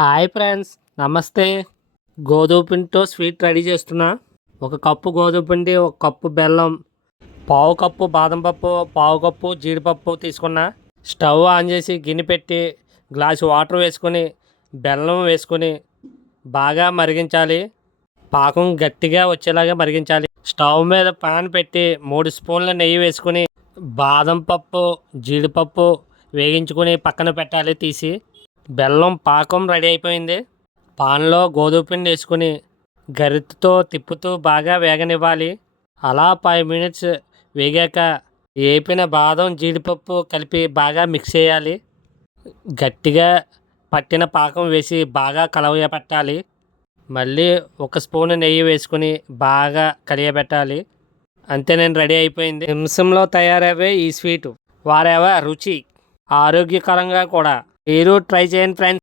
Hi friends, నమస్తే. గోధుమ పిండితో స్వీట్ రెడీ చేస్తున్నా. ఒక కప్పు గోధుమ పిండి, ఒక కప్పు బెల్లం, పావు కప్పు బాదం పప్పు, పావు కప్పు జీడిపప్పు తీసుకున్నా. స్టవ్ ఆన్ చేసి గిన్నె పెట్టి గ్లాసు వాటర్ వేసుకొని బెల్లం వేసుకొని బాగా మరిగించాలి. పాకం గట్టిగా వచ్చేలాగా మరిగించాలి. స్టవ్ మీద పాన్ పెట్టి 3 స్పూన్ల నెయ్యి వేసుకుని బాదం పప్పు, జీడిపప్పు వేగించుకొని పక్కన పెట్టాలి. తీసి బెల్లం పాకం రెడీ అయిపోయింది. పాన్లో గోధుమ పిండి వేసుకుని గరిటెతో తిప్పుతూ బాగా వేగనివ్వాలి. అలా 5 మినిట్స్ వేగాక వేపిన బాదం, జీడిపప్పు కలిపి బాగా మిక్స్ చేయాలి. గట్టిగా పట్టిన పాకం వేసి బాగా కలయపెట్టాలి. మళ్ళీ 1 స్పూన్ నెయ్యి వేసుకుని బాగా కలియబెట్టాలి. అంతే, నేను రెడీ అయిపోయింది. నిమిషంలో తయారయ్యే ఈ స్వీటు వారేవా రుచి, ఆరోగ్యకరంగా కూడా. మీరు ట్రై చేయండి ఫ్రెండ్స్.